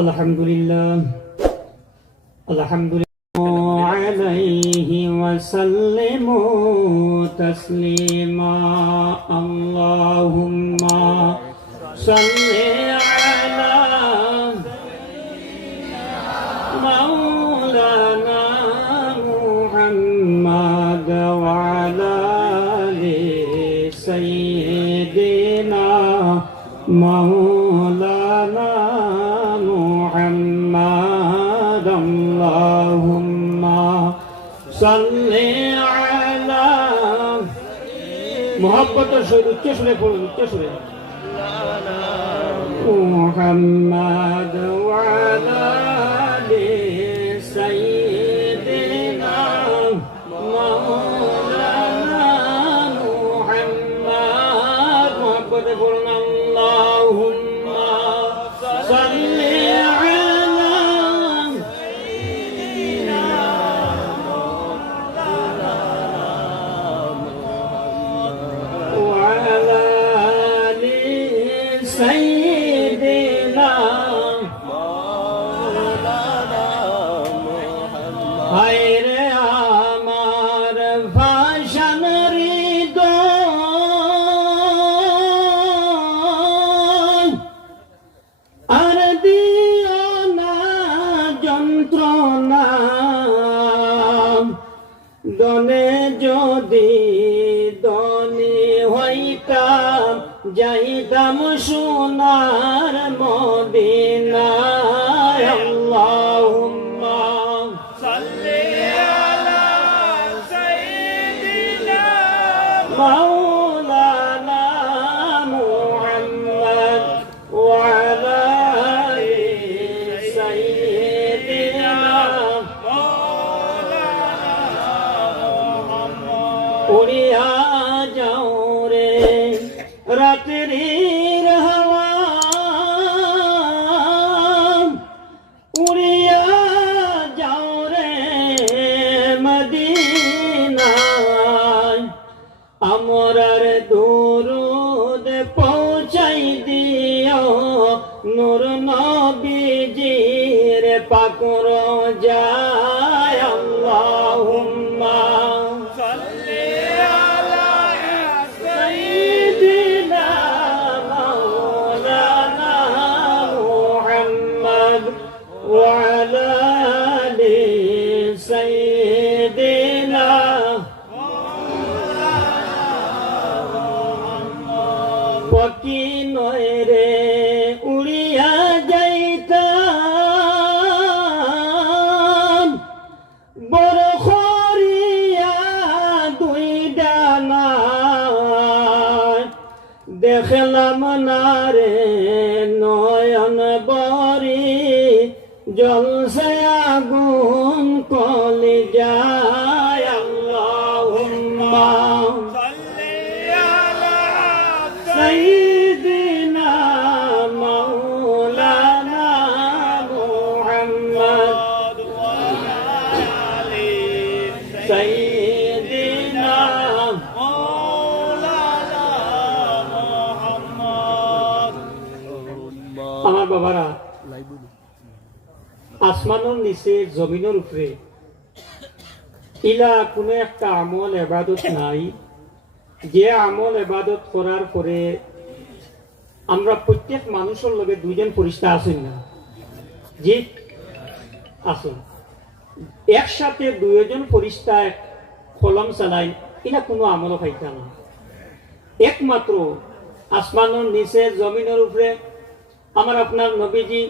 আলহামদুলিল্লাহ আলাইহি ওয়া সাল্লিমু তাসলিমা আল্লাহুম্মা সাল্লি আলা মাওলানা মুহাম্মাদ ওয়া আলা আলি সাইয়্যিদিনা মাওলানা محمد اللهم صل على محبت উচ্চস্বরে পড়ুন উচ্চস্বরে محمد وعلى آل سيدنا مولانا محمد محبت পড়ুন اللهم صل হায়রে আমার ভাষণ হৃদয় আর দিও না যন্ত্রণা দনে যদি দনি হইতাম যাইতাম সোনার মদিনায় আল্লাহুম্মা مولانا محمد وعلى سيدنا উড়িয়া যাও রে রাত্রির হাওয়া উড়িয়া যাও রে মদিনায় আমরার দুরুদ পৌঁছাই দিও নূর নবীজির পাকুর যায় আল্লাহুম্মা সাল্লি আলা সাইয়্যিদিনা মাওলানা মুহাম্মদ ওয়া আলা আলি সাইয়্যিদিনা পকি নয় রে উড়িয়া যাইতাম বড় খরিয়া দুই ডানা দেখলাম না রে নয়ন বরি জলসে আগুন কলিজায় আল্লাহুম্মা سيدنا مولانا محمد سيدنا مولانا محمد আমার বাবারা আসমানের নিচে জমিনের উপরে ইলা কোনো একটা আমল ইবাদত নাই যে আমল ইবাদত করার পরে আমরা প্রত্যেক মানুষের লগে দুইজন ফেরেশতা আছেন না জি আছেন একসাথে দুইজন ফেরেশতা কলম চালাই এটা কোনো আমল পাইতা না একমাত্র আসমানের নিচে জমিনের উপরে আমার আপনার নবীজি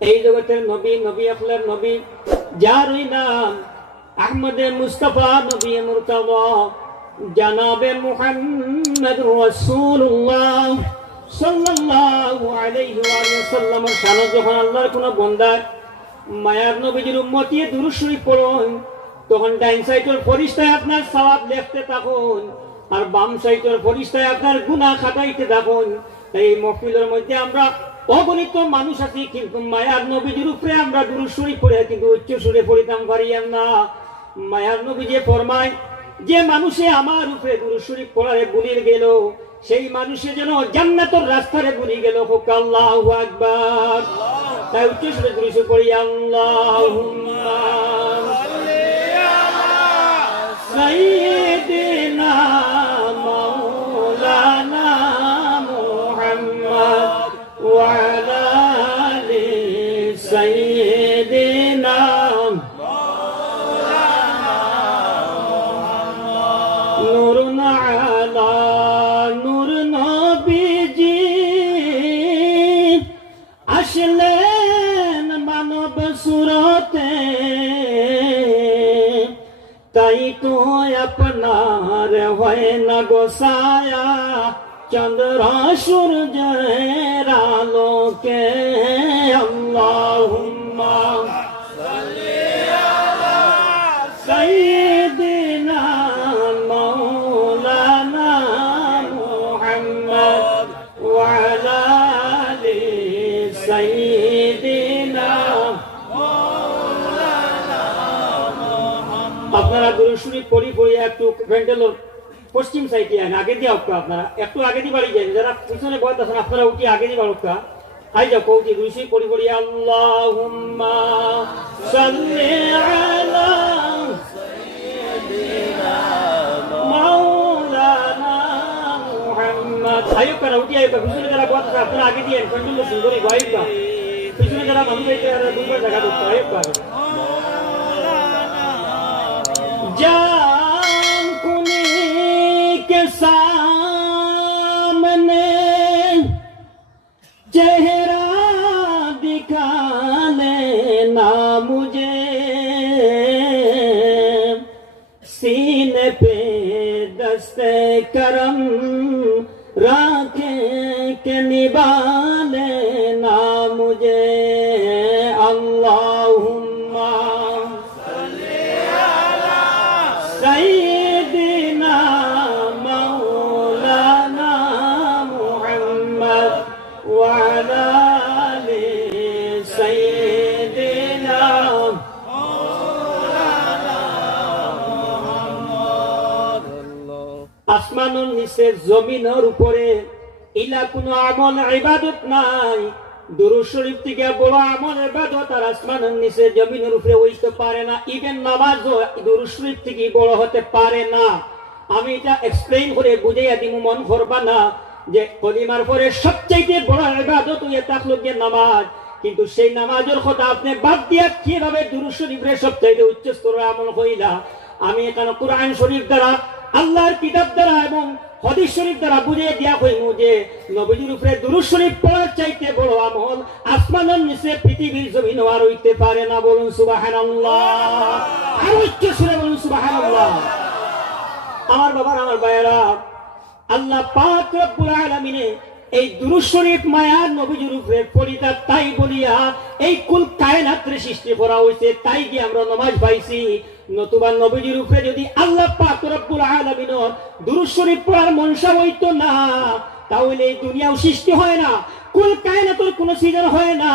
এই জগতের নবী নবী আখলার নবী যার নাম আহমদে মুস্তাফা নবী মুরতাদা জানাবে মুহাম্মদ রাসূলুল্লাহ সাল্লাল্লাহু আলাইহি ওয়া সাল্লাম শান যখন আল্লাহর কোন বান্দা মায়ার নবীজির উম্মতি দুরূদ শরীফ পড়েন তখন ডাইন সাইডের ফেরেশতায় আপনার সওয়াব লিখতে থাকুন আর বাম সাইডের ফেরেশতায় আপনার গুনাহ খাতাইতে থাকুন এই মাহফিলের মধ্যে আমরা অগণিত মানুষ আছি কিন্তু মায়ার নবীজির উপরে আমরা দুরূদ শরীফ পড়ে কিন্তু উচ্চ সুরে পড়িতাম পারিয়াম না মায়ার নবী যে ফরমায় যে মানুষে আমার উপরে দুরূদ শরীফ পড়ারে ভুলে গেল সেই মানুষের যেন জান্নাতের রাস্তায় ঘুরে গেল। হোক আল্লাহু আকবার। তাই উচ্চ সুরে দুরূদ পড়ি আল্লাহুম্মা সাইয়্যিদিনা মাওলানা মুহাম্মদ ওয়া আলা আলি সাইয়্যিদিনা নূরুন আলা নূর নবীজি আসলেন মানব সুরতে, তাই তো আপনার হয় না গোসায়া চন্দ্র সূর্যের আলোকে। আল্লাহুম্মা সাল্লি আলা সাইয়্যিদিনা মাওলানা মুহাম্মদ ওয়া আলা আলি সাইয়্যিদিনা। আপনারা দুরূদ শরীফ পড়ি একটু ভেন্টেলর পশ্চিম সাইডে আগে দিয়ে হোক, আপনারা একটু আগে দিয়ে বাড়ি যান, যারা পিছনে বয়স আছেন আপনারা উঠি আগে দিয়ে বাড়ুক। আই যাও কৌটি দুরূদ শরীফ পড়ি আল্লাহুম্মা সাল্লি আলা সাইয়্যিদিনা মাওলানা মুহাম্মদ। আইও কারা উঠি আইও, পিছনে যারা বয়স আছে আপনারা আগে দিয়ে ভেন্টেলর সুন্দরী গাইবা, পিছনে যারা মানুষ আছে তারা দুবার জায়গা ঢুকতে আইও কারা। जान कुनी के सामने चेहरा दिखा लेना मुझे, सीने पे दस्ते करम राखे के निभा लेना मुझे। अल्लाहुम्मा سيدنا مولانا محمد وعلى آل سيدنا مولانا محمد। আসমানের নিচে জমিনের উপরে ইলা কোনো আমল ইবাদত নাই, দুরূদ শরীফ থেকে বড় আমল ইবাদত আর আসমানের নিচে জমিনের উপরে হইতে পারে না। ইভেন নামাজও দুরূদ শরীফ থেকে বড় হতে পারে না। আমি এটা এক্সপ্লেইন করে বুঝাইয়া দিব, মন করবা না যে কলিমার পরে সবচাইতে বড় ইবাদত হইয়া থাকলো যে নামাজ, কিন্তু সেই নামাজের কথা আপনি বাদ দিয়া কিভাবে দুরূদ শরীফের সবচাইতে উচ্চ স্তরের আমল হইলা। আমি এখানে কোরআন শরীফ দ্বারা, আল্লাহর কিতাব দ্বারা এবং হাদিস শরীফ দ্বারা বুঝিয়ে দিয়া হইমু যে নবীজির উপরে দুরূদ শরীফ পড়ার চাইতে বড় আমল আসমানের নিচে পৃথিবীর জমিন আর হইতে পারে না। বলুন সুবহানাল্লাহ, আর উচ্চ সুরে বলুন সুবহানাল্লাহ। আমার বাবার, আমার ভাইয়েরা, আল্লাহ পাক রব্বুল আলামিনে এই দুরূদ শরীফ মায়ার নবীজির উপরে পড়িতা, তাই বলিয়া এই কুল কায়নাতের সৃষ্টি করা হইছে, তাই কি আমরা নামাজ পাইছি। নতুবা নবীজির উপরে যদি আল্লাহ পাক রব্বুল আলামিনের দুরূদ শরীফ পড়ার মনসা হইতো না, তাহলে এই দুনিয়াও সৃষ্টি হয় না, কুল কায়নাতের কোনো সৃজন হয় না।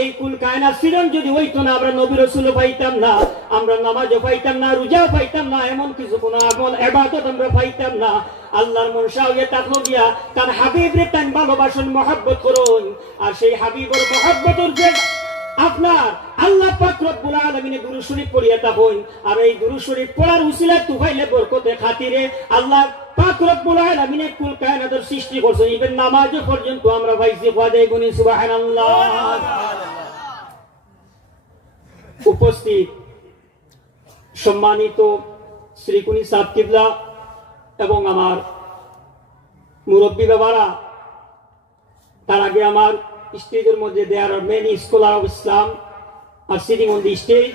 এই কুল কায়নাত সৃজন যদি হইতো না, আমরা নবী রাসূল পাইতাম না, আমরা নামাজও পাইতাম না, রোজাও পাইতাম না, এমন কিছু কোনো আমল ইবাদত আমরা পাইতাম না। আল্লাহর মনসা হইয়া থাকলো গিয়া তার হাবিবরে তান ভালোবাসুন, মহব্বত করুন, আর সেই হাবিবের মহব্বতের যে আপনার আল্লাহ পাক রব্বুল আলামিনে দুরূদ শরীফ পড়িয়া থাকুন। আর এই দুরূদ শরীফ পড়ার উসিলায় তুফাইলে বরকতে খাতিরে আল্লাহ পাক রব্বুল আলামিনে কুল কায়নাতের সৃষ্টি করছেন। ইভেন নামাজ পর্যন্ত আমরা পাইছি। ওয়াদাই গুনি সুবহানাল্লাহ। উপস্থিত সম্মানিত শ্রীকুনি সাহেব কিবলা এবং আমার মুরব্বী বাবারা, তার আগে আমার স্টেজের মধ্যে there are many scholars of Islam are sitting on the stage.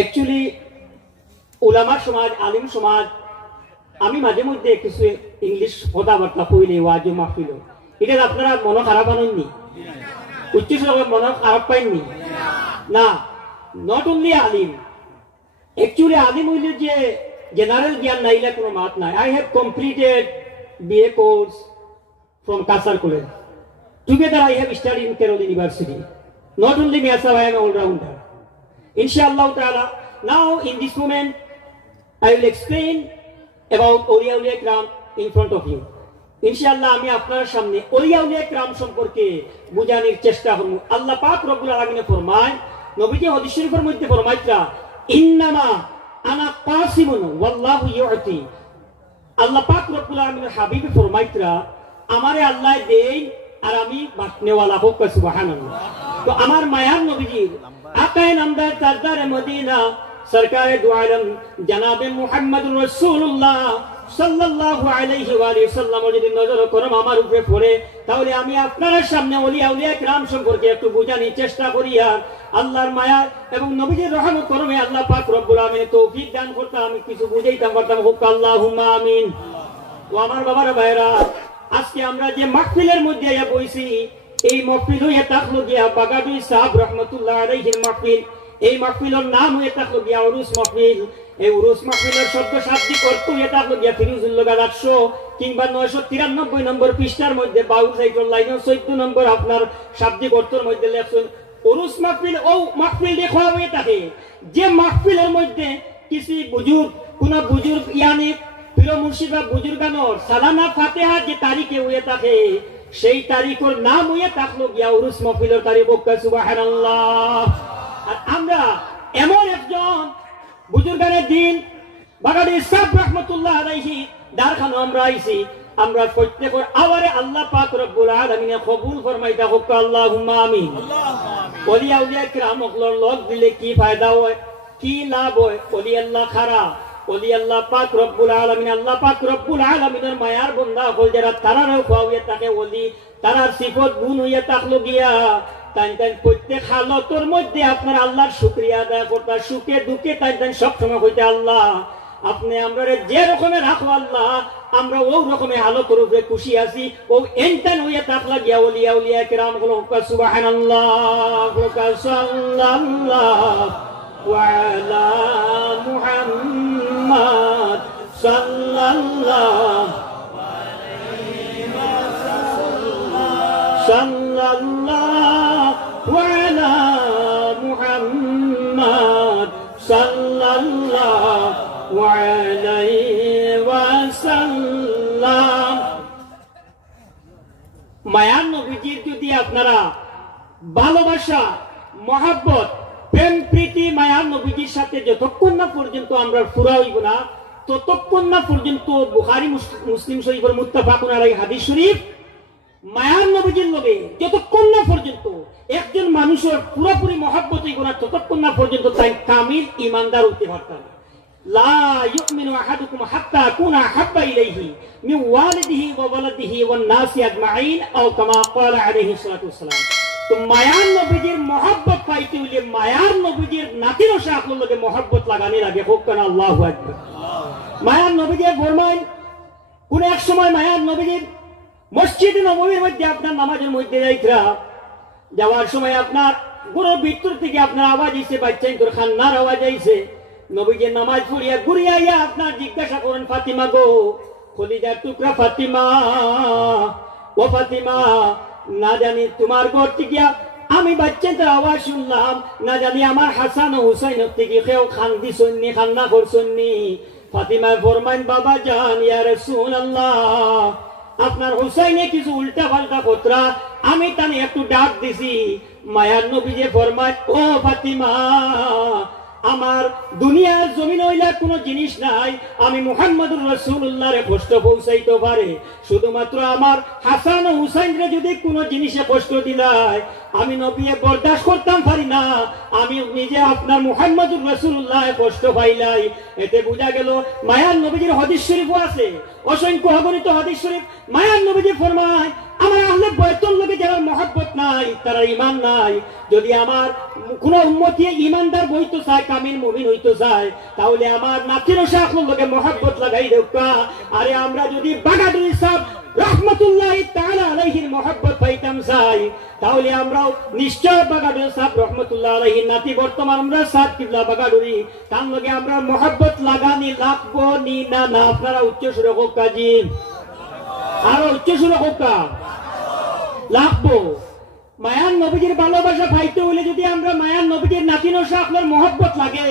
Actually উলামা সমাজ, আলিম সমাজ, আমি মাঝে মধ্যে কিছু ইংলিশ কথাবার্তা কইলে ওয়াজ মাহফিল, এটা আপনারা মন খারাপ আনেননি, উচ্চ স্বরে মন খারাপ পাইননি না। নট অনলি আলিম, অ্যাকচুয়ালি আলিম হইলে যে জেনারেল জ্ঞান নাইলে কোনো মাত নাই। I have completed BA course from Kasar College. Together I have studied in Kerala University. Not only me, as I am an all-rounder. Inshallah ta'ala, now in this moment I will explain about Awliya Ikram in front of you. ইনশাআল্লাহ আমি আপনার সামনে Olya উলিয়া কিরাম সম্পর্কে বুঝানোর চেষ্টা করব। আল্লাহ পাক রব্বুল আলামিন ফরমায়, নবীজি হাদিস শরীফের মধ্যে ফরমাইতা, ইন্নামা আনা কাসিমুন ওয়াল্লাহু ইউতি। আল্লাহ পাক রব্বুল আলামিনের হাবিব ফরমাইতা, আমারে আল্লাহ দেই আর আমি বাটনেওয়ালা হোক, সুবহানাল্লাহ। তো আমার মায়ার নবীজির আকায়ে নামদার তাজদারে মদিনা সরকারে দু আলম জনাবে মুহাম্মদুর রাসূলুল্লাহ সাল্লাল্লাহু আলাইহি ওয়া সাল্লাম যদি নজর করম আমার উপরে পড়ে, তাহলে আমি আপনার সামনে ওলিয়া উলিয়া কিরাম সম্পর্কে একটু বোঝানোর চেষ্টা করি। আর আল্লাহর মায়া এবং নবীজির রহমত করমে আল্লাহ পাক রব্বুল আমিন তৌফিক দান করতে আমি কিছু বুঝাইতাম পারতাম, হোক আল্লাহুম্মা আমিন। ও আমার বাবার ভাইরা, আজকে আমরা যে মাহফিলের মধ্যে বইছি, এই মাহফিল হয়ে থাকলো গিয়া বাগাডুই সাহেব রহমতুল্লাহ আলাইহির মাহফিল। এই মাহফিলের নাম হয়ে থাকলো গিয়া উরুস মাহফিল। এই উরুস মাহফিলের শব্দ শাব্দিক অর্থ হয়ে থাকলো গিয়া ফিরুজুল লুগাত 800 কিংবা 993 নম্বর পৃষ্ঠার মধ্যে 22 সাইকেল লাইন 14 নম্বর আপনার শাব্দিক অর্থের মধ্যে লেখছেন উরুস মাহফিল। ও মাহফিল দেখা হয়ে থাকে যে মাহফিলের মধ্যে কিছু বুজুর্গ, কোন বুজুর্গ ইয়ানি পীর মুর্শিদ বা বুজুর্গানোর সালানা ফাতিহা যে তারিখে হয়ে থাকে, সেই তারিখের নাম হয়ে থাকলো গিয়া উরুস মাহফিলের তারিখ, সুবহানাল্লাহ। আর আমরা এমন একজন বুজুর্গানের দিন বাগাডি সাহেব রহমতুল্লাহ আলাইহি দারখানো আমরা আইছি, আমরা প্রত্যেকের আওয়ারে আল্লাহ পাক রব্বুল আলামিন কবুল ফরমাইতা হোক, আল্লাহুম্মা আমিন। ওলিয়া উলিয়া কিরামগুলোর লগ দিলে কি ফায়দা হয়, কি লাভ হয়? ওলি আল্লাহ খারা, ওলি আল্লাহ পাক রব্বুল আলামিন, আল্লাহ পাক রব্বুল আলামিনের মায়ার বান্দা হল যারা, তারারও খাওয়াইয়া তাকে ওলি, তারার সিফত গুণ হইয়া থাকলো গিয়া তাই প্রত্যেক হালতের মধ্যে আপনার আল্লাহর শুকরিয়া আদায় করতে, সুখে দুঃখে তাই সবসময় হইতে আল্লাহ আপনি আমরা যে রকমের রাখো আল্লাহ, আমরা ও রকমের হালতের উপরে খুশি আছি। ও এনটান হইয়া থাকলা গিয়া ওলিয়া উলিয়া কিরাম গুলো সুবহানাল্লাহ, সাল্লাল্লাহু আলা মুহাম্মদ সাল্লাল্লাহু সাল্লাল্লাহু আলা মুহাম্মদ সাল্লাল্লাহু আলাইহি ওয়াসাল্লাম। মায়ার নবীজির যদি আপনারা ভালোবাসা, মহব্বত, প্রেম প্রীতি মায়ার নবীজির সাথে যতক্ষণ না পর্যন্ত আমরা পুরা হইব না, ততক্ষণ না পর্যন্ত বুখারী মুসলিম শরীফের মুত্তাফাকুন আলাইহি হাদিস শরীফ, মায়ার নবীজির লগে যতক্ষণ না পর্যন্ত একজন মানুষের পুরোপুরি মহব্বত হইব না, ততক্ষণ না পর্যন্ত তাই কামিল ইমানদার হতে পারতাম। লা ইউমিনু আহাদুকুম হাত্তা আকুনা হাব্বা ইলাইহি মিন ওয়ালিদিহি ওয়া ওয়ালাদিহি ওয়ান নাসি আজমাইন, আও কামা ক্বালা আলাইহি সাল্লাতু ওয়াসসালাম। তো মায়ার নবীজির মহব্বত পাইতে হইলে মায়ার নবীজির নাতির সাথে লগে মহব্বত লাগানি লাগে, হোক না আল্লাহু আকবার। মায়ার নবীজি ফরমান, কোন এক সময় মায়ার নবীজির মসজিদ নববীর মধ্যে আপনার নামাজের মধ্যে যাইতরা, যাওয়ার সময় আপনার গুরুর ভিতর থেকে আপনার আওয়াজ আইছে, বাচ্চাই তোর খান্নার আওয়াজ আইছে। নবীজি নামাজ পড়িয়া ঘুরিয়া আইয়া আপনার জিজ্ঞাসা করেন, ফাতিমা গো, খলিজার টুকরা ফাতিমা, ও ফাতিমা, না জানি তোমার ঘর থেকে আমি বাচ্চাদের আওয়াজ শুনলাম, না জানি আমার হাসান ও হুসাইন থেকে কেউ খান্দি শুননি, খান্না করছন্নি। ফাতিমা ফরমান, বাবা জান ইয়া রাসূলুল্লাহ, আপনার হুসাইনে কিছু উল্টা পাল্টা কথা, আমি তানে একটু ডাক দিছি। মায়ার নবী যে ফরমায়, ও ফাতিমা, আমার দুনিয়ার জমিন হইলা কোনো জিনিস নাই আমি মুহাম্মদুর রাসূলুল্লাহরে কষ্ট পৌঁছাইতে পারে, শুধুমাত্র আমার হাসান ও হুসাইনরে যদি কোনো জিনিসে কষ্ট দিলাই আমি নবী বরদাস্ত করতাম পারি না, আমি নিজে আপনার মুহাম্মদুর রাসূলুল্লাহ কষ্ট পাইলাই। এতে বোঝা গেল মায়ার নবীজির হাদিস শরীফও আছে, অসংখ্য অগণিত হাদিস শরীফ। মায়ার নবীজি ফরমায়, আমার আহলে বাইতুল লোকে যারা মহব্বত নাই তারা ঈমান নাই। যদি আমার কোন উম্মতি ঈমানদার হইতে চায়, কামিল মুমিন হইতে চায়, তাহলে আমার নাতির শাহর লোকে মহব্বত লাগাই দেওকা। আরে আমরা যদি বাগাদুরি সাহেব রহমতুল্লাহি তাআলা আলাইহির মহব্বত পাইতাম চাই, তাহলে আমরাও নিশ্চয় বাগাদুরি সাহেব রহমতুল্লাহ আলাইহির নাতি বর্তমান আমরা সাহেব কিবলা বাগাদুরি, তার লগে আমরা মহব্বত লাগানি লাগবো নি না? না, আপনারা উচ্চ সুরে হোক কাজী, আরো উচ্চ সুরে হোক লাগবো। মায়ার নবীজির ভালোবাসা পাইতে হইলে যদি আমরা মায়ার নবীজির নাতিন আপনার মহব্বত লাগে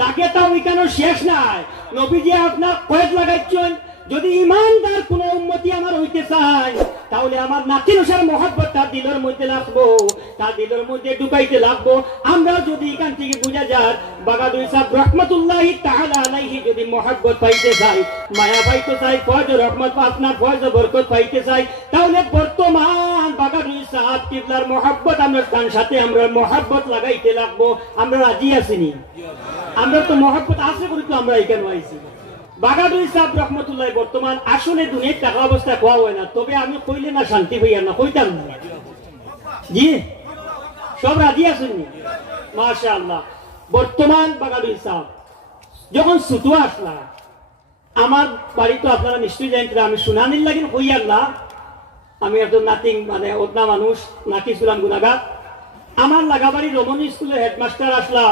লাগে, তাও এখানে শেষ নাই। নবীজি আপনার কয়েক লাগাইছেন, যদি ইমানদার কোন উম্মতি আমার হইতে চায় তাহলে আমার নাতিনুসার মহব্বত তার দিলের মধ্যে লাগবো, তার দিলের মধ্যে ঢুকাইতে লাগবো। আমরা যদি এখান থেকে বুঝা যায় বাগাদুর সাহেব রহমতুল্লাহি তাআলা আলাইহি যদি মহব্বত পাইতে চাই, মায়া পাইতে চাই, ফয়জ রহমত আপনার ফয়জ বরকত পাইতে চাই, তাহলে বর্তমান বাগাদুর সাহেব কিবলার মহব্বত আমরা তার সাথে আমরা মহব্বত লাগাইতে লাগবো। আমরা রাজি আছিনি? আমরা তো মহব্বত আছে বলে তো আমরা এখানে আইছি। বাগাদুর সাহেব রহমতুল্লাহ বর্তমান আসলে দুনিয়ার টাকা অবস্থা কোয়া হয় না, তবে আমি কইলে না শান্তি হইয়া না, কইতাম না। জি সব রাজি আছেননি? মাশাআল্লাহ। বর্তমান বাগাদুর সাহেব যখন ছুটো আসলা আমার বাড়ি তো আপনারা নিশ্চয়ই জানেন, আমি শুনানির লাগিন হইয়ার না, আমি একজন নাতিং মানে ওদনা মানুষ, নাকি ছিলাম গুনাগার। আমার লাগাবাড়ি রমণী স্কুলের হেডমাস্টার আসলা,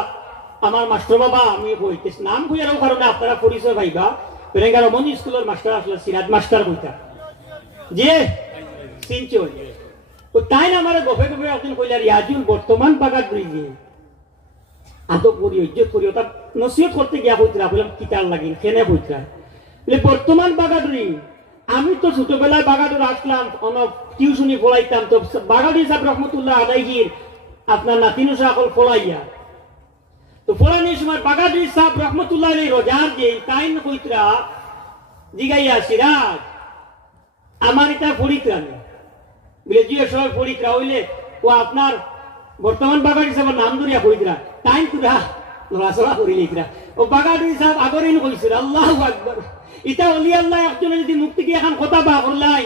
আমার মাস্টার বাবা আমি কইতেছি নাম কইয়ারও কারণে আপনারা পরিচয় পাইবা। বেরেঙ্গা রমণী স্কুলের মাস্টার আসলে সিরাজ মাস্টার কইতা যে চিনচই ও তাই না আমার গফে গফে একদিন কইলা রিয়াজুল বর্তমান বাগাত ব্রিজে আদব করি ইজ্জত করি ওটা নসিহত করতে গিয়া কইতরা বললাম কিতার লাগিন কেনে কইতরা বলে বর্তমান বাগাদুরি আমি তো ছোটবেলায় বাগাদুর আসলাম অনেক টিউশনি পড়াইতাম, তো বাগাদুর সাহেব রহমতুল্লাহ আলাইহির আপনার নাতিনু সকল পড়াইয়া তো ফলানির সময় বাগাদুর সাহেব রহমতুল্লাহ আলাইহি রোজার যে কাইন কইতরা জিগাইয়া সিরাজ আমার এটা পরিত্রা নেই বলে জিও সবাই পরিত্রা হইলে ও আপনার বর্তমান বাগাদুর সাহেবের নাম ধরিয়া কইতরা তাই তুরা লড়াচড়া করি লিখরা ও বাগাদুর সাহেব আগরেই কইছিল আল্লাহু আকবার। এটা অলি আল্লাহ একজনে যদি মুক্তি কি এখন কথা বা করলাই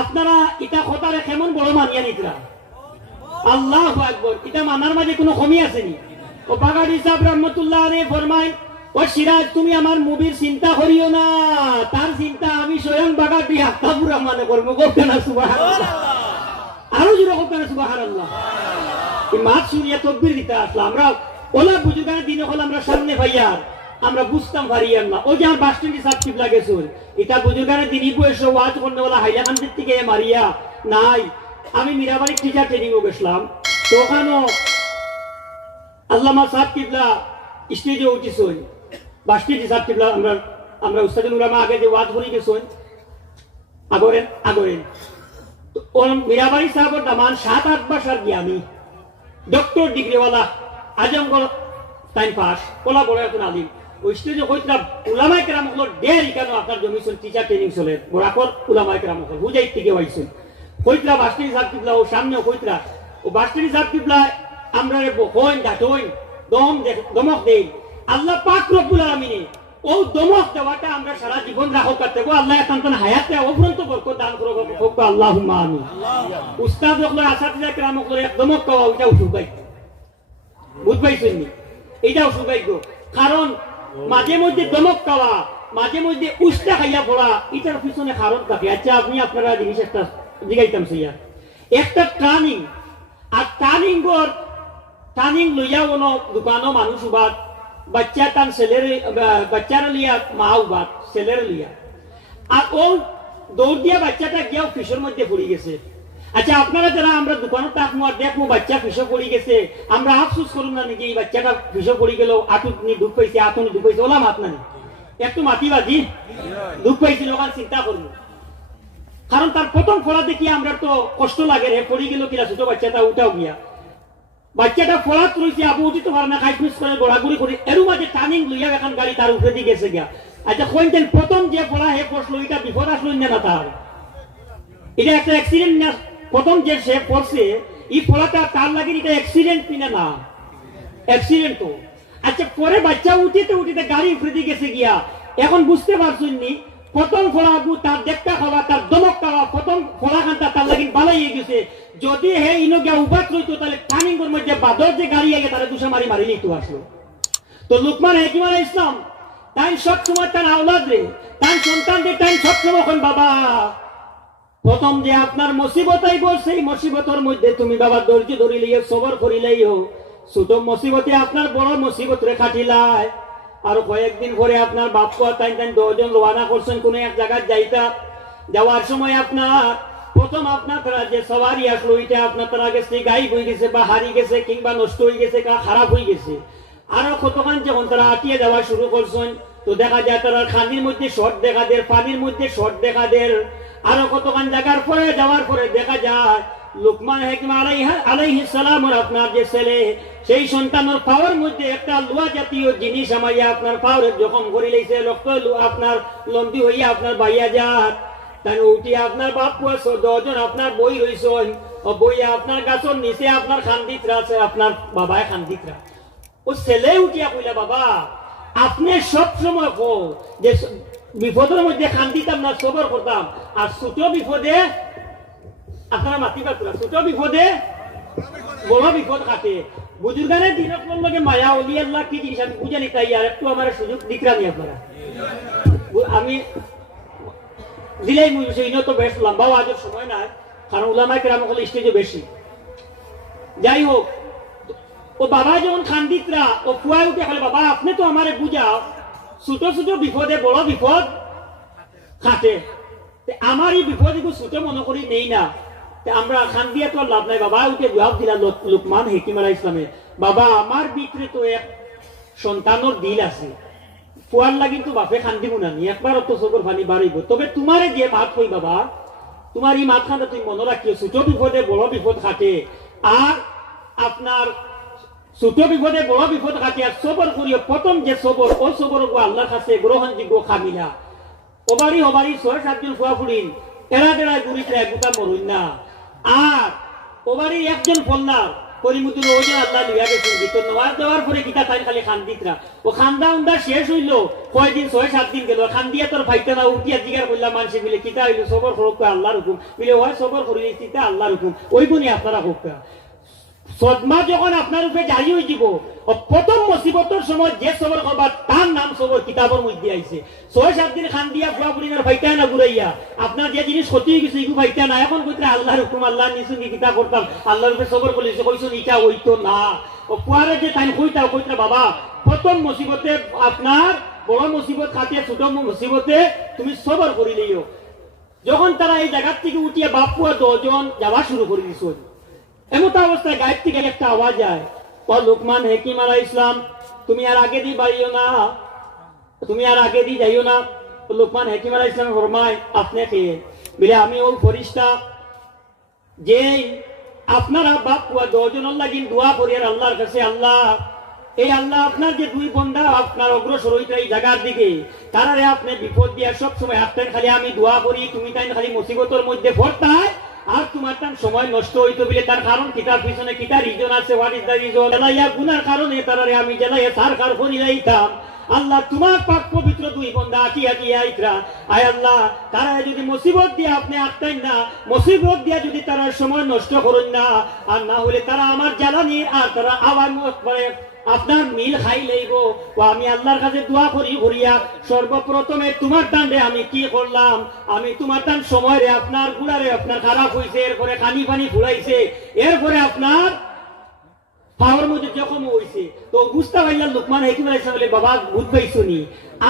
আপনারা এটা কথারে কেমন বড় মানিয়া নিতরা আল্লাহু আকবার। এটা মানার মাঝে কোনো কমি আসেনি। ও বাগাদুর সাহেব রহমতুল্লাহ আলাইহি ফরমায় ও সিরাজ তুমি আমার মুভির চিন্তা করিও না, তার চিন্তা আমি স্বয়ং বাগাদুর আত্মাপুরা মানে করবো। গোপনা সুবহানাল্লাহ, আরো জোরে গোপনা সুবহানাল্লাহ। এই মাছ শুনিয়া তকবীর দিতে আসলাম আমরা ওলা বুজুগানের দিনে হল আমরা সামনে ভাইয়া আমরা বুঝতাম পারিয়াম না। ও যে আমার বাসস্ট্যান্ডে সাপ টিপ লাগেছিল এটা বুজুগানের দিনই বয়সে ওয়াজ করতে বলা হাইলাকান্দির থেকে মারিয়া নাই। আমি মীরাবাড়ির টিচার ট্রেনিং ও গেছিলাম, তো ওখানেও আল্লামা সাহেব কিবলা স্টেজে উঠেছেন, বাসস্ট্যান্ডে সাহেব কিবলা আমরা উস্তাদুল উলামা আগে যে ওয়াজ করি গেছেন আগরেন তো ও মীরাবাড়ি সাহেবের দামান 7-8 বছর জ্ঞানী ডক্টর ডিগ্রিওয়ালা আজমগড় টাইম পাস ওলা বড় এখন আলিম। ওই স্টেজে কইতরা উলামায়ে কেরাম হল ডেরি কেন আপনার জমিছেন টিচার ট্রেনিং চলে বরাকর উলামায়ে কেরাম হল হুজাইত থেকে হইছেন কইতরা বাসস্ট্যান্ডে সাহেব কিবলা ও সামনেও কইতরা ও বাসস্ট্যান্ডে সাহেব কিবলা আমরা রে বকইন ডাটইন দমক দেই আল্লাহ পাক রব্বুল আলামিন ও দমক দেওয়াটা আমরা সারা জীবন রাখো করতে গো আল্লাহ তান্তন হায়াতে অফরন্ত বরকত দান করো হোক আল্লাহুম্মা আমিন। উস্তাদ হল আসাতিজা কেরাম হল দমক পাওয়া ওইটা উঠুবাই বুঝ পাইছেন নি, এইটাও সৌভাগ্য। কারণ মাঝে মধ্যে দমক খাওয়া মাঝে মধ্যে উস্তা খাইয়া পড়া এটার পিছনে কারণ থাকে। আচ্ছা আপনি আপনারা জিনিস একটা জিগাইতাম সেইয়া একটা ট্রানিং আর ট্রানিং লইয়া কোনো দোকানও মানুষ উবাদ বাচ্চা তার ছেলের বাচ্চারা লিয়া মা উবাদ ছেলের লিয়া আর ও দৌড় দিয়া বাচ্চাটা গিয়াও ফিসের মধ্যে পড়ে গেছে। আচ্ছা আপনারা যারা আমরা দোকানে তাকমু আর দেখবো বাচ্চা ফিসে পড়ে গেছে আমরা আফসোস করুন না নাকি এই বাচ্চাটা ফিসে পড়ে গেল আটুনি দুঃখ পাইছে আতুনি দুঃখ পাইছে ওলা মাত না একটু মাতিবাজি দুঃখ পাইছিল ওখানে চিন্তা করবো। কারণ তার প্রথম ফোড়া দেখি আমরা তো কষ্ট লাগে রে পড়ে গেল কিনা ছোট বাচ্চাটা উঠাও গিয়া বাচ্চাটা ফোড়াত রয়েছে আবু উঠিতে পারে না খাইফিস করে গোড়াগুড়ি করে এর মাঝে টার্নিং লইয়া এখন গাড়ি তার উপরে দিয়ে গেছে গিয়া। আচ্ছা কইতেন প্রথম যে ফোড়া হে পড়লো এটা বিপদ আসলো না তার এটা একটা অ্যাক্সিডেন্ট না প্রথম যে সে পড়ছে এই ফোড়াটা তার লাগে এটা অ্যাক্সিডেন্ট কিনা না অ্যাক্সিডেন্ট তো। আচ্ছা পরে বাচ্চা উঠিতে গাড়ি উপরে দিয়ে গেছে গিয়া এখন বুঝতে পারছেন নি প্রথম ফোড়া আবু তার দেখা খাওয়া তার দমক খাওয়া প্রথম ফোড়া খানটা তার লাগে বালাই গেছে। যদি হে ইনো গিয়া উপাত রইতো তাহলে টার্নিংয়ের মধ্যে বাদর যে গাড়ি আগে তারা দুসা মারি লিখতে আসলো। তো লুকমান হাকিম আলাইহিস সালাম তাই সব সময় তার আওলাদ রে তার সন্তানদের তাই সব সময় এখন বাবা প্রথম যে আপনার মুসিবত আইব সেই মুসিবতের মধ্যে তুমি বাবা ধৈর্য ধরিলে সবর করিলেই হো ছোট মুসিবতে আপনার বড় মুসিবত রে কাটিলাই। আর কয়েকদিন পরে আপনার বাপ তাই 10 জন রওনা করছেন কোন এক জায়গায় যাইতা যাওয়ার সময় আপনার প্রথম আপনার তারা যে সওয়ারি আসলো এটা আপনার তারা গেছে গায়েব হয়ে গেছে বা হারিয়ে গেছে কিংবা নষ্ট হয়ে গেছে খারাপ হয়ে গেছে। আরো কতক্ষণ যখন তারা আটিয়ে যাওয়া শুরু করছেন তো দেখা যায় তারা খানির মধ্যে শর্ট দেখা দেয়, পানির মধ্যে শর্ট দেখা দেয়, আরো কতক্ষণ জায়গার পরে যাওয়ার পরে দেখা যায় লুকমান হাকিম আলাইহিস সালাম আপনার যে ছেলে সেই সন্তানের পাওয়ার মধ্যে একটা লোহা জাতীয় জিনিস আমাইয়া আপনার পাওয়ারে জখম করে লইছে, রক্ত আপনার লম্বি হইয়া আপনার বাইয়া যাত। তাই উঠি আপনার বাপ পুয়াছো 10 জন আপনার বই রইছেন, ও বইয়া আপনার গাছর নিচে আপনার খান্দিতরা আছে, আপনার বাবায় খান্দিতরা। ও ছেলে উঠিয়া কইলা বাবা আপনি সব সময় কো যে বিপদের মধ্যে খান্দিতাম না, সবর করতাম, আর ছোট বিপদে আপনারা মাতি পাত্রা, ছোট বিপদে বড় বিপদ কাটে। বুজুর্গানের দিনের লগে মায়া অলি আল্লাহ কি জিনিস আমি বুঝে নিতাই, আর একটু আমার সুযোগ দিকরানি আপনারা আমি দিলেই সেই তো বেশ লম্বাও আজের সময় নাই, কারণ উলামায়ে কেরাম হলে স্টেজে বেশি। যাই হোক, ও বাবা যখন খান্দিতরা ও ফুয়াই উঠে খালে বাবা আপনি তো আমারে বুঝাও ছোট ছোট বিপদে বড় বিপদ খাটে, আমার এই বিপদ একটু ছোট মনে করি নেই না, আমরা খান্দিয়া তো লাভ নাই। বাবা উঠে জবাব দিলা লুকমান হাকিম আলাইহিস সালামে, বাবা আমার ভিতরে তো এক সন্তানের দিল আছে, ফুয়ার লাগি তো বাপে খান্দিব না, একবার তো চোখের পানি বাড়িব, তবে তোমারে যে মাত কই বাবা তোমার এই মাত খান্দা তুমি মনে রাখিও ছোট বিপদে বড় বিপদ খাটে, আর আপনার ছোট বিপদে বড় বিপদ খাটে, আর সবর করিও। প্রথম যে সবর ও সবর আল্লাহর কাছে গ্রহণযোগ্য খামিলা। ওবারি 6-7 জন ফুয়া ফুড়িন এরা বেড়ায় গুড়িতে গোটা মরুন না, আর ওবারি একজন ফলনার পরিমুতুল ওজন আল্লাহ লিয়া গেছেন ভিতর নেওয়ার দেওয়ার পরে গীতা তাই খালি খান্দিতরা ও খান্দা উন্দা শেষ হইল কয়দিন 6-7 দিন গেল, খান্দিয়া তোর ভাইটা না উঠিয়া জিগার করলাম মানুষে মিলে কিতা হইল সবর করুক আল্লাহর হুকুম মিলে হয় সবর করিলে চিন্তা আল্লাহর হুকুম ওই গুণী আপনারা হোক। সদমা যখন আপনার উপরে জারি হয়ে যাব, প্রথম মুসিবতের সময় যে সবর করবার তার নাম সবর কিতাবের মধ্যে আইছে। 6-7 দিন খান দিয়া ফুয়া ফুড়িনার ভাইটা না ঘুরাইয়া আপনার যে জিনিস ক্ষতি হয়ে গেছে এগুলো ভাইটা না, এখন কইতে আল্লাহর হুকুম আল্লাহ নিছুন কিতা করতাম আল্লাহর উপরে সবর করেছে কইছেন এটা হইতো না। ও ফুয়ারে যে তাই কইতা বাবা প্রথম মুসিবতে আপনার বড় মুসিবত খাতে ছোট মুসিবতে তুমি সবর করিলেও। যখন তারা এই জায়গার থেকে উঠিয়া বাপ পুয়া 10 জন যাওয়া শুরু করে দিছ, এমত অবস্থায় গায়ের থেকে একটা আওয়াজ যায়, ও লুকমান হাকিম আলাইহিস সালাম তুমি আর আগে দিয়ে বাড়িও না, তুমি আর আগে দিয়ে যাইও না। লুকমান হাকিম আলাইহিস সালাম ফরমায় আপনি কে বলে আমি ওই ফরিস্তা যে আপনারা বাপ পুয়া 10 জনের লাগি দোয়া করি আর আল্লাহর কাছে, আল্লাহ এই আল্লাহ আপনার যে 2 বন্ধা আপনার অগ্রসর হইতে এই জায়গার দিকে তারারে আপনি বিপদ দিয়া সব সময় আপনি খালি আমি দোয়া করি তুমি তাই খালি মুসিবতের মধ্যে পড়তায় আর তোমার তার সময় নষ্ট হইতো বলে তার কারণ কিতার পিছনে কিতা রিজন আছে, হোয়াট ইজ দ্য রিজন, জ্বালাইয়া গুনার কারণে তারারে আমি জ্বালাইয়া সার কার করি যাইতাম। আল্লাহ তোমার পাক পবিত্র 2 বন্ধা আটিয়া আইতরা, আয় আল্লাহ তারা যদি মুসিবত দিয়ে আপনি আটতেন না, মুসিবত দিয়া যদি তারা সময় নষ্ট করেন না, আর না হলে তারা আমার জ্বালানি আর তারা আবার আপনার মিল খাই লইব। ও আমি আল্লাহর কাছে দোয়া করি করিয়া সর্বপ্রথমে তোমার দান্ডে আমি কি করলাম, আমি তোমার দান সময় রে আপনার গুড়ারে আপনার খারাপ হয়েছে, এরপরে কানি পানি ফুলাইছে, এরপরে আপনার পাওয়ার মধ্যে যখন হয়েছে। তো বুঝতে পারলাম লুকমান হাকিম আলাইহিস সালাম বলে বাবা বুঝবাই শুনি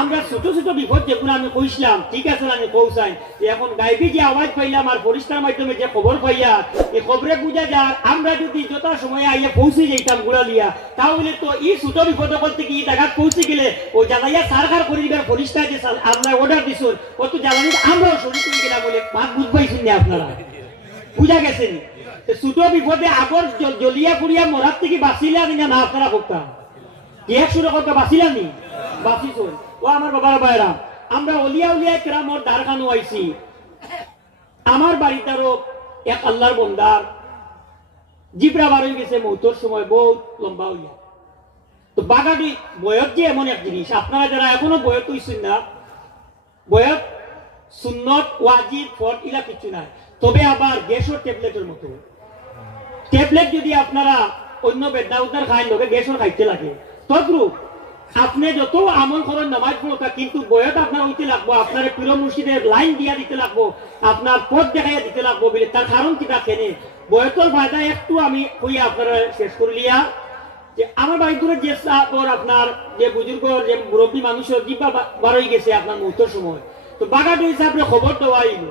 আমরা ছোট ছোট বিপদ যেগুলো আমি কইছিলাম ঠিক আছে আমি পৌঁছাই, এখন গাইবি যে আওয়াজ পাইলাম আর ফরিস্তার মাধ্যমে যে খবর পাইয়া এই খবরে বুঝা যায় আমরা যদি যথা সময়ে আইয়া পৌঁছে যাইতাম গুড়ালিয়া, তাহলে তো এই ছোট বিপদ করতে কি টাকা পৌঁছে গেলে ও জ্বালাইয়া সারকার করে দিবার ফরিস্তা যে আল্লাহ অর্ডার দিছ কত জ্বালানি আমরাও শরীর করে গেলাম বলে ভাত বুঝবাই শুনি আপনারা বুঝা গেছেন। ছোট বিপদে আগর জ্বলিয়া পুড়িয়া মরার থেকে বাঁচিলে আমি না আপনারা করতাম এক শুরু করতে বাঁচিলাম নি বাঁচিস। ও আমার বাবার ভাইরা আমরা অলিয়া উলিয়া কেরামর দ্বারখানো আইছি, আমার বাড়িটারও এক আল্লাহর বন্দার জিব্রা বার হয়ে গেছে মৌতর সময় বহুত লম্বা হইয়া। তো বাগাটি বয়স যে এমন এক জিনিস আপনারা যারা এখনো বয়স হইছেন না, বয়স সুন্নত ওয়াজিব ফরজ ইলা কিছু নাই, তবে আবার গ্যাসের ট্যাবলেটের মতো ট্যাবলেট যদি আপনারা অন্য বেদনা উদ্ধার খাই লোকে গ্যাসের খাইতে লাগে, তদ্রুপ আপনি যত আমল করেন নামাজ পড়া কিন্তু বয়স আপনার হইতে লাগবো, আপনার প্রিয় মুর্শিদের লাইন দিয়া দিতে লাগবো, আপনার পথ দেখাইয়া দিতে লাগবো বলে তার কারণ কিটা কেনে বয়সের ফায়দা একটু আমি কইয়া আপনারা শেষ করলিয়া। যে আমার বাড়ি দূরে যে আপনার যে বুজুর্গ যে মুরব্বী মানুষের জিব্বা বার হয়ে গেছে আপনার মুহূর্তের সময়, তো বাগাটো হিসাবে খবর দেওয়া হইল,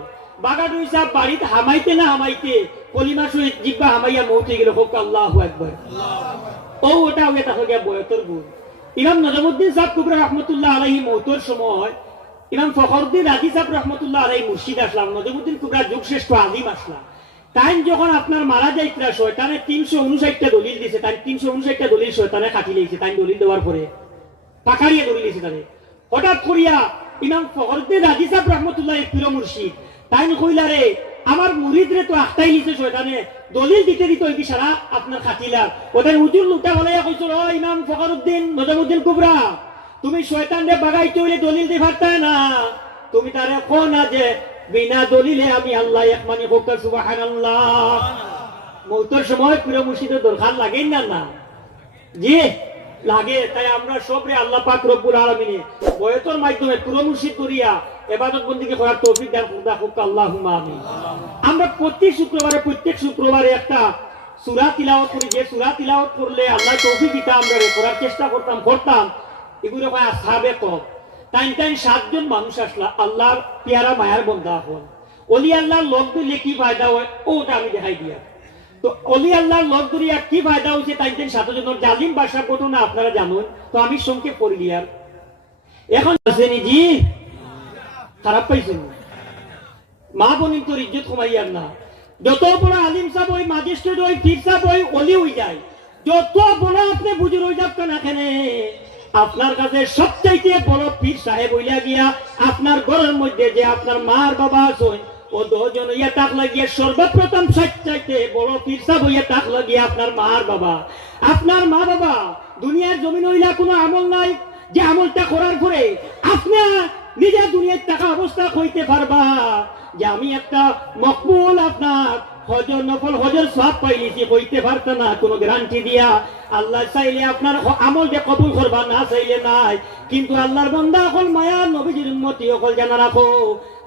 বাগাটো হিসাব বাড়িতে হামাইতে না হামাইতে কলিমা সহিত জিব্বা হামাইয়া মৌতে গেল হোক আল্লাহু আকবার। ও ওটা হয়ে তাকে গিয়া বয়সের গুণ। ইমাম নজমুদ্দিন সাহেব কুবরা রহমতুল্লাহ আলাইহি মৌতের সময় ইমাম ফখরুদ্দিন রাজি সাহেব রহমতুল্লাহ আলাইহি মুর্শিদ আসলাম, নজমুদ্দিন কুবরা যুগ শ্রেষ্ঠ আলিম আসলাম। তাই যখন আপনার মারা যাইতরা শয়তানে 359টা দলিল দিছে, তাই 359টা দলিল শয়তানে কাটি লইছে। তাই দলিল দেওয়ার পরে পাকাড়িয়ে দলিল দিছে। তাই হঠাৎ করিয়া ইমাম ফখরুদ্দিন রাজি সাহেব রহমতুল্লাহ প্রিয় মুর্শিদ তাই কইলা রে আমার মুরিদরে তো আখতাই লিছে শয়তানে, দলিল দিতে দিত কি সারা আপনার খাতিলার ওদের হুজুর লুটা বলাইয়া কইছো ও ইমাম ফখরুদ্দিন নজমুদ্দিন কুবরা তুমি শয়তানরে বাগাইতে হইলে দলিল দি পারতা না, তুমি তারে কো না যে বিনা দলিলে আমি আল্লাহ এক মানে হোক সুবহানাল্লাহ। মৌতের সময় প্রিয় মুর্শিদের দরকার লাগে না? না জি লাগে। তাই আমরা সবরে আল্লাহ পাক রব্বুল আলামিনে বয়তর মাধ্যমে প্রিয় মুর্শিদ করিয়া ইবাদত বন্দেগী করার তৌফিক দান করুক আল্লাহুম্মা আমিন। আমরা প্রত্যেক শুক্রবারে একটা সূরা তিলাওয়াত করি, যে সূরা তিলাওয়াত করলে আল্লাহ তৌফিক দিতা আমরা করার চেষ্টা করতাম এগুলো কয় আসহাবে কওম। তাই 7জন মানুষ আসলা আল্লাহর পেয়ারা মায়ার বন্ধা হন। ওলি আল্লাহর লোক দিলে কি ফায়দা হয় ওটা আমি দেখাই দিয়া। তো অলি আল্লাহর লোক ধরিয়া কি ফায়দা হয়েছে তাই 7 জনের জালিম বাদশার ঘটনা আপনারা জানুন। তো আমি সংক্ষেপ করে দিয়ার এখন আসেনি জি খারাপ পাইছেন মা বোনিন তোর ইজ্জত কমাইয়ার না। যত বড় আলিম সাহেব ওই ম্যাজিস্ট্রেট ওই পীর সাহেব ওই অলি হয়ে যায়, যত বড় আপনি বুঝুর হয়ে যাবেন না কেন আপনার কাছে সবচাইতে বড় পীর সাহেব হইলা গিয়া আপনার ঘরের মধ্যে যে আপনার মার বাবা আছেন ও 10 জন হইয়া তাক লাগিয়া সর্বপ্রথম সবচাইতে বড় পীর সাহেব হইয়া তাক লাগিয়া আপনার মার বাবা। আপনার মা বাবা দুনিয়ার জমিন হইলা কোনো আমল নাই যে আমলটা করার পরে আপনি নিজে দুনিয়ার টাকা অবস্থা হইতে পারবা যে আমি একটা মকবুল আপনার হজর নফল হজর সব পাইলিছি হইতে পারত না কোনো গ্যারান্টি দিয়া। আল্লাহ চাইলে আপনার আমল যে কবুল করবা, না চাইলে নাই। কিন্তু আল্লাহর বান্দা অকল মায়া নবীজির উম্মতি অকল জানা রাখো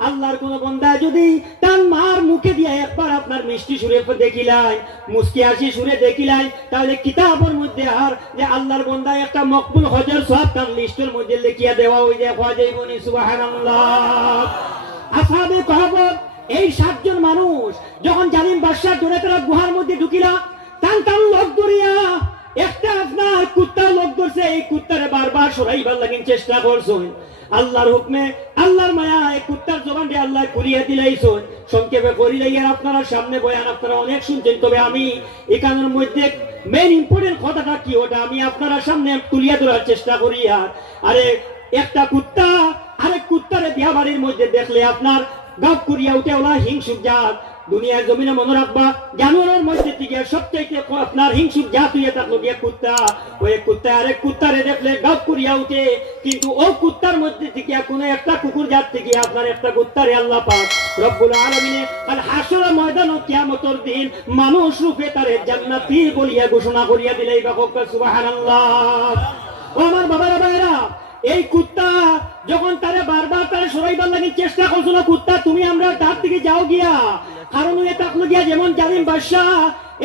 আল্লাহর কোন বান্দা যদি তার মার মুখে দিয়া একবার আপনার মিষ্টি সুরে দেখিলাই মুস্কি হাসি সুরে দেখিলাই তাহলে কিতাবের মধ্যে আর যে আল্লাহর বান্দা একটা মকবুল হজর সব তার লিস্টের মধ্যে লিখিয়া দেওয়া হই যে হওয়া যাইবনি সুবহানাল্লাহ। আসহাবে কাহফ এই 7 জন মানুষ যখন জালিম বাদশার ধরে তারা গুহার মধ্যে ঢুকিলা টান লোক ধরিয়া একটা আপনার কুত্তার লোক ধরছে, এই কুত্তারে বারবার সরাইবার লাগিন চেষ্টা করছেন। আল্লাহর হুকমে আল্লাহর মায়া এই কুত্তার জবানটি আল্লাহ খুলিয়া দিলাইছেন। সংক্ষেপে করিলাই আর আপনারা সামনে বয়ান আপনারা অনেক শুনছেন, তবে আমি এখানের মধ্যে মেইন ইম্পর্টেন্ট কথাটা কি ওটা আমি আপনারা সামনে তুলিয়া ধরার চেষ্টা করি। আরে একটা কুত্তা আরেক কুত্তারে বিয়া বাড়ির মধ্যে দেখলে আপনার গাপ করিয়া উঠে ওলা হিংসুক জাত। দুনিয়ার জমিনে মনে রাখবা জানোয়ারের মধ্যে থেকে সবচাইতে আপনার হিংসুক জাত হইয়া থাকলো গিয়া কুত্তা। ওই কুত্তা আরেক কুত্তারে দেখলে গাপ করিয়া উঠে, কিন্তু ও কুত্তার মধ্যে থেকে কোনো একটা কুকুর জাত থেকে আপনার একটা কুত্তারে আল্লাহ পাক রব্বুল আলামিনে আর হাসর ময়দান কিয়ামতের দিন মানুষ রূপে তারে জান্নাতি বলিয়া ঘোষণা করিয়া দিলেই বা সুবহানাল্লাহ। ও আমার বাবারা ভাইরা এই কুত্তা যখন তারে বারবার তারে সরাইবার লাগি চেষ্টা করছো না কুত্তা তুমি আমরা তার থেকে যাও গিয়া, কারণ ওই তাকলো গিয়া যেমন জালিম বাদশাহ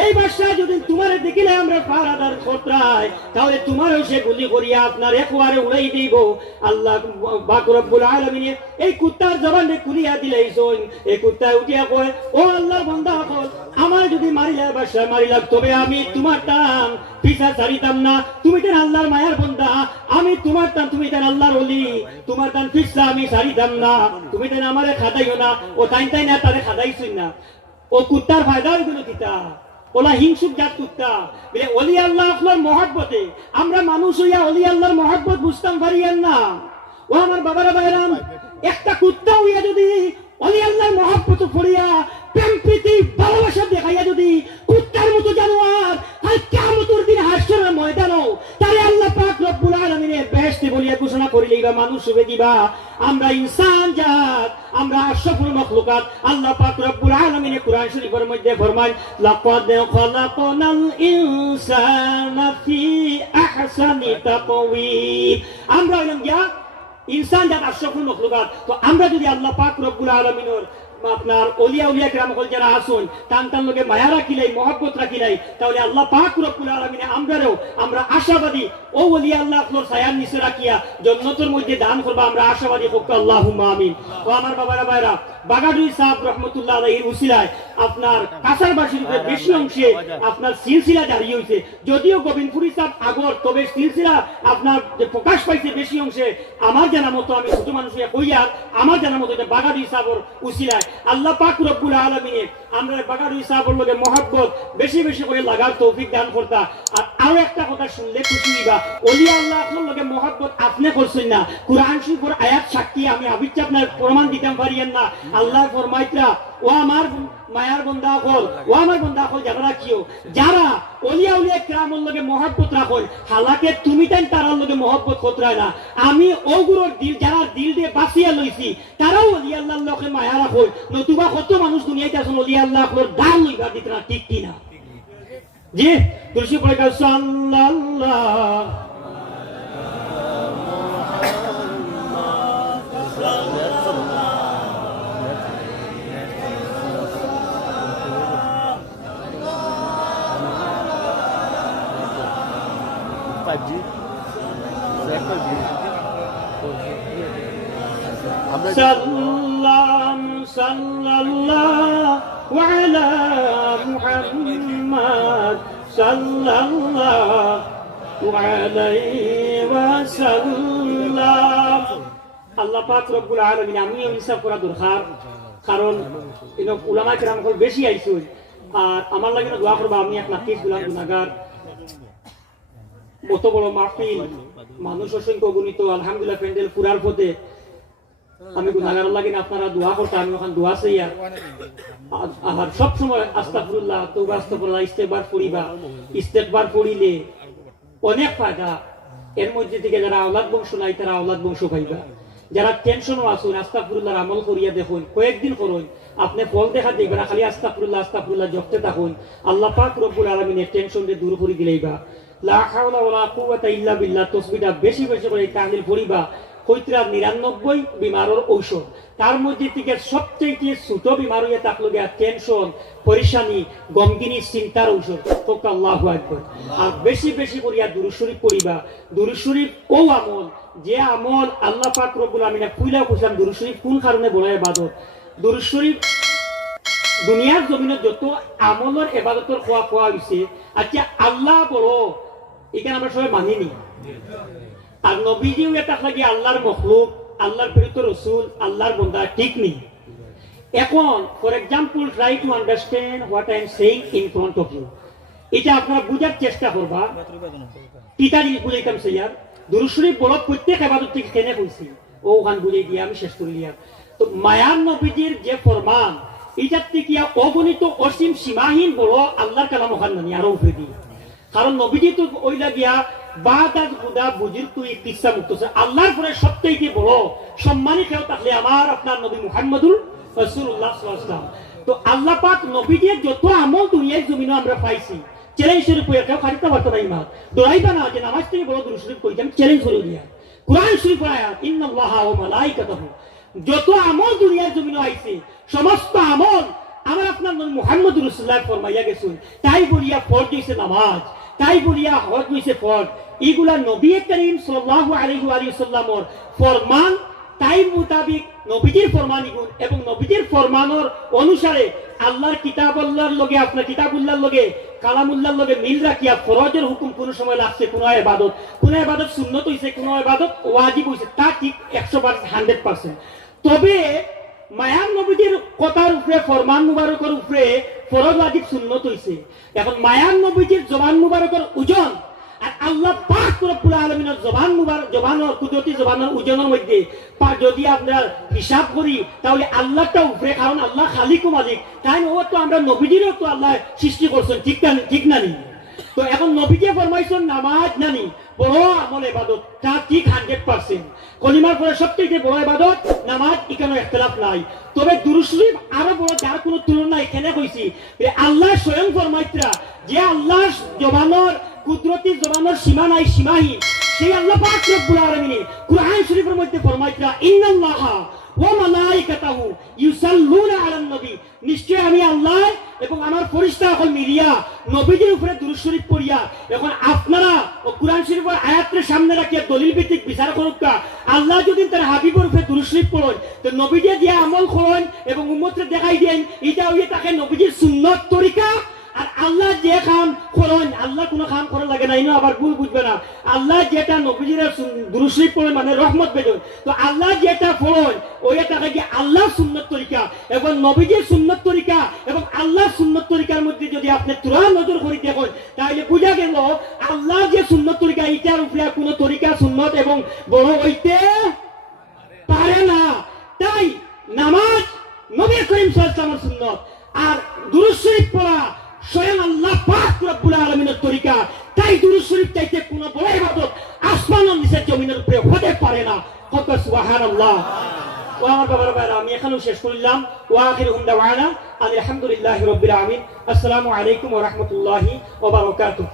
এই বাদশাহ যদি তোমারে দেখিলে আমরা ফারাদার খতরায় তাহলে তোমারও সে গুলি করিয়া আপনার একবারে উড়াই দিব। আল্লাহ পাক রব্বুল আলামিন এই কুত্তার জবানে খুলিয়া দিলাইছেন। এই কুত্তা উঠিয়া কয় ও আল্লাহর বান্দা হল আমার যদি মারিলা বাদশাহ মারিলা তবে আমি তোমার টান পিছা ছাড়িতাম না। তুমি তেন আল্লাহর মায়ার বান্দা, আমি তোমার টান তুমি তেন আল্লাহর ওলি, তোমার টান পিছা আমি ছাড়িতাম না। তুমি তেন আমারে খাদাইও না। ও তাই না তারে খাদাইছই না। ও কুত্তার ফায়দা হইল কিতা ওলা হিংসুক জাত কুত্তা বলে অলি আল্লাহ আপনার মহব্বতে আমরা মানুষ হইয়া অলি আল্লাহর মহব্বত বুঝতাম পারিয়েন না। ও আমার বাবারা ভাইরাম একটা কুত্তা হইয়া যদি অলি আল্লাহর মহব্বত পড়িয়া প্রেম প্রীতি ভালোবাসা দেখাইয়া যদি কুত্তার মতো জানোয়ার আর কিয়ামতের দিন হাসরের ময়দানও তারে আল্লাহ পাক রব্বুল আলামিনে বেহেশতে বলিয়া ঘোষণা করিলেই বা মানুষ হবে দিবা। আমরা ইনসান জাত আমরা আশরাফুল মাখলুকাত। আল্লাহ পাক রব্বুল আলামিনে কুরআন শরীফের মধ্যে ফরমান লাকাদ খালাকনাল ইনসানা ফি আহসানি তাকওয়িম। আমরা হইলাম গিয়া ইনসান জাত আশরাফুল মাখলুকাত। তো আমরা যদি আল্লাহ পাক রব্বুল আলামিনের আপনার অলিয়া উলিয়া গ্রাম হল যারা আসুন টান লোকে মায়া রাখিলাই মহব্বত রাখিলাই তাহলে আল্লাহ পাক রব্বুল আলামিনে আমরা আশাবাদী ও ওলিয়া আল্লাহ আপনার ছায়ার নিচে রাখিয়া জান্নাতের মধ্যে দান করবা আমরা আশাবাদী হোক আল্লাহুম্মা আমিন। ও আমার বাবারা ভাইরা বাগাডুই সাহেব রহমতুল্লাহ আলাইহির উসিলায় আপনার কাছারবাসীর উপরে বেশি অংশে আপনার সিলসিলা জারি হয়েছে, যদিও গোবিন্দপুরি সাহেব আগর, তবে সিলসিলা আপনার প্রকাশ পাইছে বেশি অংশে আমার জানা মতো, আমি ছোট মানুষের কইয়া আমার জানা মতো এটা বাগাডুই সাহেবের উসিলায় আল্লাহ পাক রব্বুল আলামিনে আমরা বাগাডুই সাহেবের লগে মহব্বত বেশি বেশি করে লাগার তৌফিক দান করতা। আর আরো একটা কথা শুনলে খুশি হইবা, ওলিয়া আল্লাহ আপনার লগে মহব্বত আপনি করছেন না, কুরআন শরীফের আয়াত সাক্ষী আমি আবিচ্ছা আপনার প্রমাণ দিতাম পারিয়েন না। আল্লাহ ফরমাইতরা ও আমার মায়ার বন্দা হল, ও আমার বন্দা হল যারা রাখিও, যারা ওলিয়া উলিয়া কিরামের লগে মহব্বত রাখল, হালাকে তুমি তাই তারার লগে মহব্বত করতে না, আমি ওগুলোর দিল যারা দিল দিয়ে বাঁচিয়া লইছি তারাও ওলিয়া আল্লাহর লগে মায়া রাখল, নতুবা কত মানুষ দুনিয়াতে আছেন ওলিয়া আল্লাহ আপনার দান লইবা দিতে না, ঠিক কিনা? জি তুলসী পড়ে গাও সাল্লাল্লাহ সাল্লাম সাল্লাল্লাহু আলা মুহাম্মদ সাল্লাল্লাহু আলাইহি ওয়াসাল্লাম। আল্লাহ পাক রব্বুল আলামিন আমিও ইনসাফ করা দরকার, কারণ এই উলামা কিরাম হল বেশি আইছুন, আর আমার লাগে দোয়া করবা আমি এক নাকিস গুনাহগার, মত বড় মাহফিল, মানুষ অসংখ্য গণিত, আলহামদুলিল্লাহ প্যান্ডেল পুরার পথে আমি গুনাহগার লাগে না, আপনারা দোয়া করতে আমি ওখানে দোয়া চাই। আর সব সময় আস্তাগফিরুল্লাহ তওবা আস্তাগফিরুল্লাহ ইস্তেগফার করিবা, ইস্তেগফার করিলে অনেক ফায়দা। এর মধ্যে থেকে যারা আওলাদ বংশ নাই তারা আওলাদ বংশ পাইবা, যারা টেনশনও আসুন আস্তাগফিরুল্লাহর আমল করিয়া দেখুন, কয়েকদিন করুন, আপনি ফল দেখা দেখবেন, খালি আস্তাগফিরুল্লাহ আস্তাগফিরুল্লাহ জপতে থাকুন, আল্লাহ পাক রব্বুল আলামিনের টেনশন দিয়ে দূর করে দিলেইবা। লা হাওলা ওয়ালা কুওয়াতা ইল্লা বিল্লাহ তসবিহটা বেশি বেশি করে তাহলিল পড়িবা। কইতরা 99 বিমারের ঔষধ, তার মধ্যে থেকে সবচেয়ে ছোট বিমার হইয়া থাকলো গিয়া টেনশন, পরেশানি, গমগিনী, চিন্তার ঔষধ হোক আল্লাহু আকবার। আর বেশি বেশি করিয়া দুরূদ শরীফ পড়িবা। দুরূদ শরীফ ও আমল, যে আমল আল্লাহ পাক রব্বুল আমিন কইলা কইলাম দুরূদ শরীফ কোন কারণে বলা ইবাদত। দুরূদ শরীফ দুনিয়ার জমিনে যত আমলের ইবাদতের খোয়া হইছে, আচ্ছা আল্লাহ বলো এখানে আমরা সবাই মানিনি, আর নবীজিও এটা লাগে আল্লাহর মখলুক, আল্লাহর প্রেরিত রাসূল, আল্লাহর বান্দা, ঠিক নেই। এখন for example try to understand what I am saying in front of you, এটা আপনারা বুঝার চেষ্টা করবা। কিতা জিনিস বুঝাইতাম স্যার, দুরূদ শরীফ বড় প্রত্যেক ইবাদত থেকে কেনে কইছি ও ওখান বুঝাই দিয়া আমি শেষ করে লিয়া। তো মায়ার নবীজির যে ফরমান, এটার থেকে অগণিত অসীম সীমাহীন বড় আল্লাহর কালাম ওখান নানি আরো উপরে দিয়ে, কারণ নবীজি তো ওইলা গিয়া বাদাত খুদা বুজির তুই কিসসা মুক্তছে, আল্লাহর পরে সবথেকে বড় সম্মানী কেউ থাকলে আমার আপনার নবী মুহাম্মদুর রাসূলুল্লাহ সাল্লাল্লাহু আলাইহি ওয়াসাল্লাম। তো আল্লাহ পাক নবীজির যত আমল দুনিয়ার জমিনে আমরা পাইছি, চ্যালেঞ্জ শরীফ কইয়া কেউ খারিতে পারতো না, ইমান দৌড়াইবা না যে নামাজ থেকে বড় দুরূদ শরীফ কইতাম, চ্যালেঞ্জ করে দিয়া কুরআন শরীফ আয়াত ইন্নাল্লাহা ওয়া মালাইকাতাহু, যত আমল দুনিয়ার জমিনে আইছে সমস্ত আমল আমার আপনার নবী মুহাম্মদুর রাসূলুল্লাহ ফরমাইয়া গেছেন। তাই বলিয়া ফরজ হইছে নামাজ, তাই বলিয়া হজ হইছে ফরজ, এগুলা নবী করিম সাল্লাল্লাহু আলাইহি ওয়াসাল্লামের ফরমান, তাই মোতাবিক নবীজির ফরমান ইগুন, এবং নবীজির ফরমানের অনুসারে আল্লাহর কিতাব আল্লাহর লগে আপনার কিতাবুল্লাহর লগে কালামুল্লাহর লগে মিল রাখিয়া ফরজের হুকুম কোন সময় লাগছে, কোন ইবাদত সুন্নত হইছে, কোন ইবাদত ওয়াজিব হইছে, তা ঠিক 100% 100%। তবে মায়ার নবীজির কথার উপরে ফরমান মুবারকের উপরে ফরজ ওয়াজিব সুন্নত হইছে। এখন মায়ার নবীজির জবান মুবারকের ওজন আর আল্লাহ পাক রব্বুল আলামিনের জবান মুবারক, জবানের কুদরতি জবানের ওজনের মধ্যে যদি আমরা হিসাব করি তাহলে আল্লাহটা উপরে, কারণ আল্লাহ খালিক ও মালিক, তাই ও তো আমরা নবীজিরও তো আল্লাহ সৃষ্টি করছেন, ঠিক না নি? তো এখন নবীজি ফরমাইছেন নামাজ নানি বড় আমল ইবাদত, তা ঠিক 100%। কলিমার পরে সবথেকে বড় ইবাদত নামাজ, এখানে ইখতিলাফ নাই। তবে দুরূদ শরীফ আরো বড়, যার কোনো তুলনা এখানে কইছি। আল্লাহ স্বয়ং ফরমাইতরা যে আল্লাহ জবানের কুদরতি জবানের সীমা নাই, সীমাহীন, সেই আল্লাহ পাক রব্বুল আলামিন কুরআন শরীফের মধ্যে ফরমাইতরা ইন্নাল্লাহা ওয়া মালাইকাতাহু ইউসাল্লুনা আলান নবী, নিশ্চয় আমি আল্লাহ এবং আমার ফেরেশতা সকল মিলিয়া নবীজির উপরে দুরূদ শরীফ পড়িয়া। এখন আপনারা কুরআন শরীফের আয়াতের সামনে রাখিয়া দলিল ভিত্তিক বিচার করুক। আল্লাহ যদি তার হাবিবের উপরে দুরূদ শরীফ পড়েন তো নবীজি যে আমল করেন এবং উম্মতকে দেখাই দেন, এটা হইয়া তাকে নবীজির সুন্নত তরিকা। আর আল্লাহ যে কাম করেন, আল্লাহ কোনো কাম করা লাগে না, আবার ভুল বুঝবে না। আল্লাহ যেটা নবীজির দুরূদ শরীফ পড়েন মানে রহমত বেজন, তো আল্লাহ যেটা পড়েন ওইটাকে কি আল্লাহ সুন্নত তরিকা এবং নবীজির সুন্নত তরিকা এবং আল্লাহ সুন্নত তরিকার মধ্যে যদি আপনি তুরা নজর করে দেখেন তাহলে বুঝা গেল আল্লাহ যে সুন্নত তরিকা এটার উপরে কোনো তরিকা সুন্নত এবং বড় হইতে পারে না। তাই নামাজ নবী করিম সাল্লাল্লাহু আলাইহি ওয়াসাল্লামের সুন্নত, আর দুরূদ শরীফ পড়া স্বয়ং আল্লাহ পাক রব্বুল আলামিনের তরিকা। তাই দুরূদ শরীফ চাইতে কোনো বড় ইবাদত আসমান ও নিচের জমিনের উপরে হতে পারে না। কত সুবহানাল্লাহ। ও আমার বাবার ভাইরা, আমি এখানেও শেষ করলাম। ওয়া আখিরুহুম দাওয়ানা আলহামদুলিল্লাহি রাব্বিল আলামিন। আসসালামু আলাইকুম ওয়া রাহমাতুল্লাহি ওয়া বারাকাতুহু।